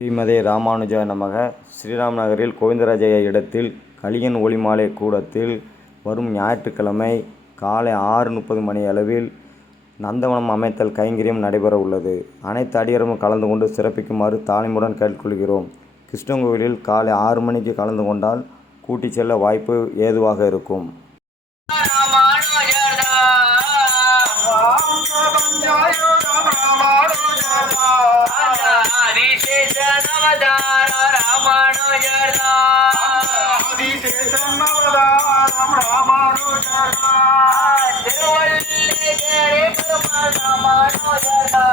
ஸ்ரீமதே ராமானுஜாய நமக. ஸ்ரீராம் நகரில் கோவிந்தராஜையா இடத்தில் கலியன் ஒளிமாலை கூடத்தில் வரும் ஞாயிற்றுக்கிழமை காலை 6:30 மணியளவில் நந்தவனம் அமைத்தல் கைங்கரியம் நடைபெற உள்ளது. அனைத்து அடியரும் கலந்து கொண்டு சிறப்பிக்குமாறு தாழ்மையுடன் கேட்டுக்கொள்கிறோம். கிருஷ்ணங்கோவிலில் காலை 6 மணிக்கு கலந்து கொண்டால் கூட்டிச் செல்ல வாய்ப்பு ஏதுவாக இருக்கும். ராமானுஜா